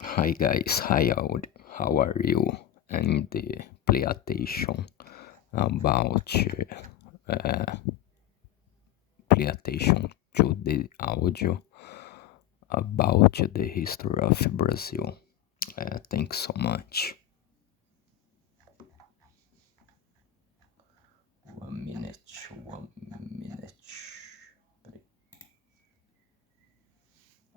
Hi guys, hi out. How are you? And play attention about pay attention to the audio about the history of Brazil. Thanks so much. 1 minute, 1 minute.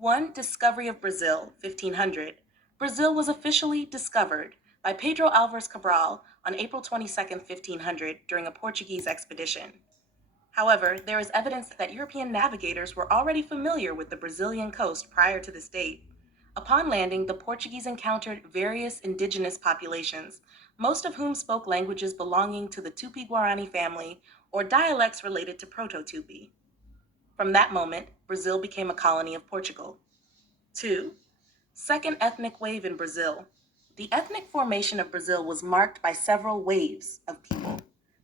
1. Discovery of Brazil, 1500. Brazil was officially discovered by Pedro Álvares Cabral on April 22, 1500, during a Portuguese expedition. However, there is evidence that European navigators were already familiar with the Brazilian coast prior to this date. Upon landing, the Portuguese encountered various indigenous populations, most of whom spoke languages belonging to the Tupi-Guarani family or dialects related to Proto-Tupi. From that moment, Brazil became a colony of Portugal. 2. Second ethnic wave in Brazil. The ethnic formation of Brazil was marked by several waves of people.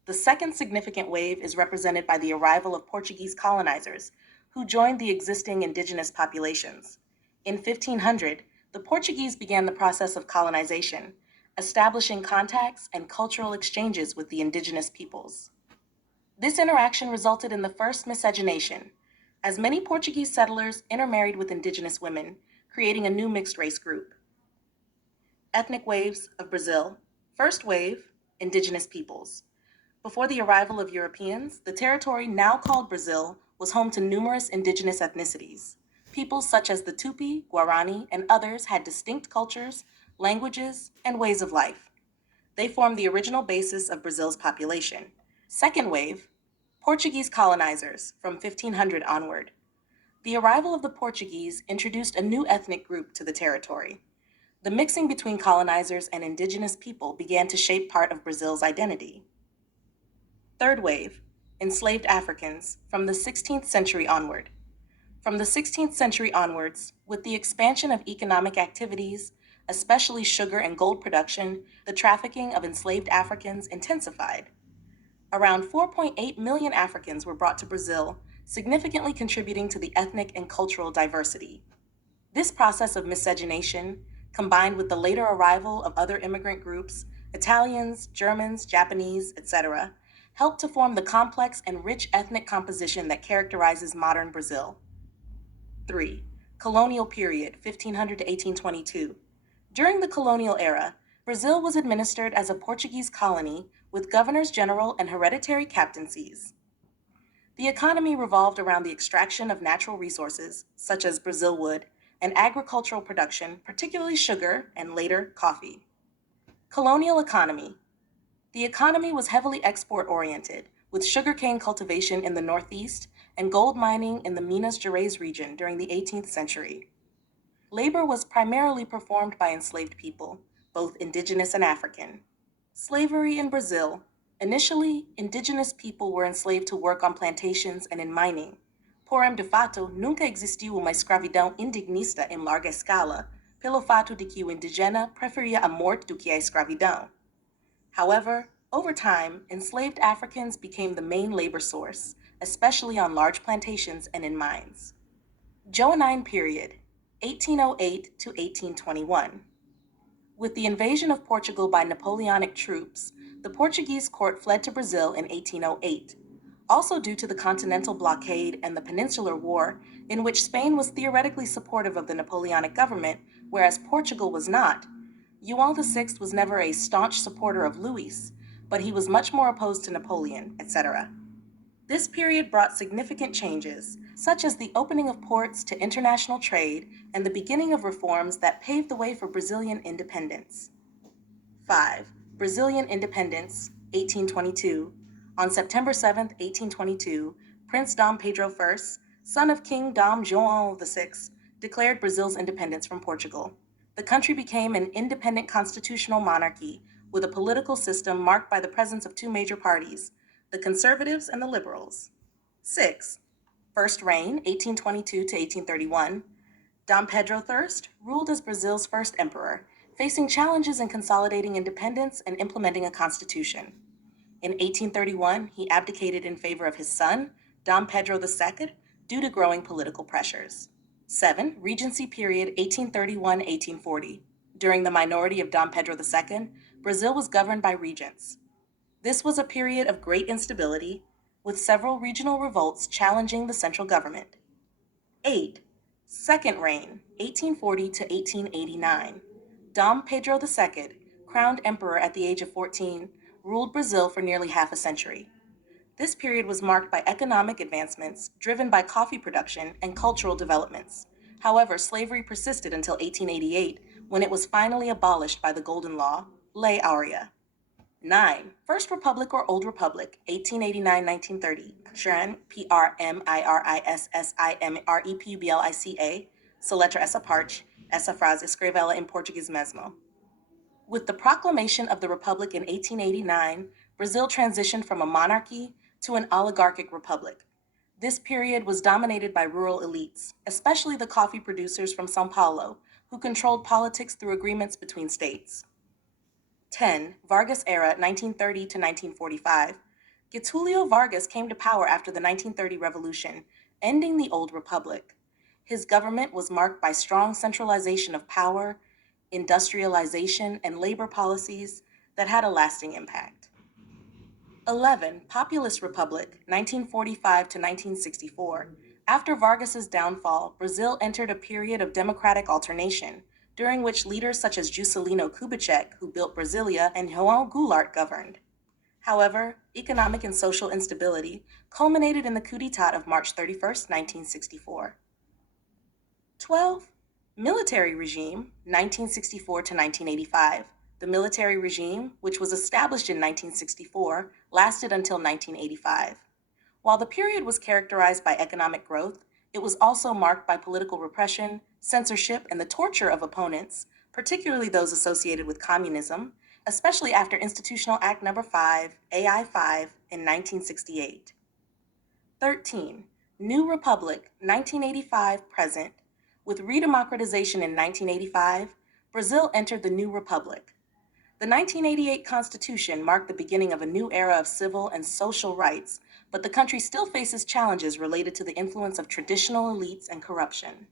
The second significant wave is represented by the arrival of Portuguese colonizers, who joined the existing indigenous populations. In 1500, the Portuguese began the process of colonization, establishing contacts and cultural exchanges with the indigenous peoples. This interaction resulted in the first miscegenation, as many Portuguese settlers intermarried with indigenous women, creating a new mixed race group. Ethnic waves of Brazil. First wave, indigenous peoples. Before the arrival of Europeans, the territory now called Brazil was home to numerous indigenous ethnicities. Peoples such as the Tupi, Guarani, and others had distinct cultures, languages, and ways of life. They formed the original basis of Brazil's population. Second wave, Portuguese colonizers from 1500 onward. The arrival of the Portuguese introduced a new ethnic group to the territory. The mixing between colonizers and indigenous people began to shape part of Brazil's identity. Third wave, enslaved Africans from the 16th century onward. From the 16th century onwards, with the expansion of economic activities, especially sugar and gold production, the trafficking of enslaved Africans intensified. Around 4.8 million Africans were brought to Brazil, significantly contributing to the ethnic and cultural diversity. This process of miscegenation, combined with the later arrival of other immigrant groups, Italians, Germans, Japanese, etc., helped to form the complex and rich ethnic composition that characterizes modern Brazil. 3. Colonial period, 1500 to 1822. During the colonial era, Brazil was administered as a Portuguese colony with governors general and hereditary captaincies. The economy revolved around the extraction of natural resources, such as Brazil wood, and agricultural production, particularly sugar and later coffee. Colonial economy. The economy was heavily export-oriented, with sugarcane cultivation in the Northeast and gold mining in the Minas Gerais region during the 18th century. Labor was primarily performed by enslaved people, both indigenous and African. Slavery in Brazil. Initially, indigenous people were enslaved to work on plantations and in mining. Porém, de fato, nunca existiu uma escravidão indigenista em larga escala, pelo fato de que o indígena preferia a morte do que a escravidão. However, over time, enslaved Africans became the main labor source, especially on large plantations and in mines. Joanine period, 1808 to 1821. With the invasion of Portugal by Napoleonic troops, the Portuguese court fled to Brazil in 1808. Also due to the Continental Blockade and the Peninsular War, in which Spain was theoretically supportive of the Napoleonic government, whereas Portugal was not, João VI was never a staunch supporter of Louis, but he was much more opposed to Napoleon, etc. This period brought significant changes, such as the opening of ports to international trade and the beginning of reforms that paved the way for Brazilian independence. 5. Brazilian independence, 1822. On September 7, 1822, Prince Dom Pedro I, son of King Dom João VI, declared Brazil's independence from Portugal. The country became an independent constitutional monarchy with a political system marked by the presence of two major parties, the conservatives and the liberals. 6. First reign, 1822 to 1831. Dom Pedro I ruled as Brazil's first emperor, facing challenges in consolidating independence and implementing a constitution. In 1831, he abdicated in favor of his son, Dom Pedro II, due to growing political pressures. 7. Regency period 1831-1840. During the minority of Dom Pedro II, Brazil was governed by regents. This was a period of great instability, with several regional revolts challenging the central government. 8. Second reign, 1840 to 1889. Dom Pedro II, crowned emperor at the age of 14, ruled Brazil for nearly half a century. This period was marked by economic advancements driven by coffee production and cultural developments. However, slavery persisted until 1888, when it was finally abolished by the Golden Law, Lei Áurea. 9. First Republic or Old Republic, 1889-1930. Primississimarrepublica, se letra essa parte, essa frase escrevela em português mesmo. With the proclamation of the Republic in 1889, Brazil transitioned from a monarchy to an oligarchic republic. This period was dominated by rural elites, especially the coffee producers from São Paulo, who controlled politics through agreements between states. 10. Vargas era, 1930 to 1945. Getulio Vargas came to power after the 1930 revolution, ending the old republic. His government was marked by strong centralization of power, industrialization, and labor policies that had a lasting impact. 11. Populist Republic, 1945 to 1964. After Vargas's downfall, Brazil entered a period of democratic alternation, during which leaders such as Juscelino Kubitschek, who built Brasilia, and João Goulart governed. However, economic and social instability culminated in the coup d'etat of March 31, 1964. 12. Military regime, 1964 to 1985. The military regime, which was established in 1964, lasted until 1985. While the period was characterized by economic growth, it was also marked by political repression, censorship, and the torture of opponents, particularly those associated with communism, especially after Institutional Act No. 5, AI 5, in 1968. 13. New Republic, 1985 present. With redemocratization in 1985, Brazil entered the New Republic. The 1988 Constitution marked the beginning of a new era of civil and social rights, but the country still faces challenges related to the influence of traditional elites and corruption.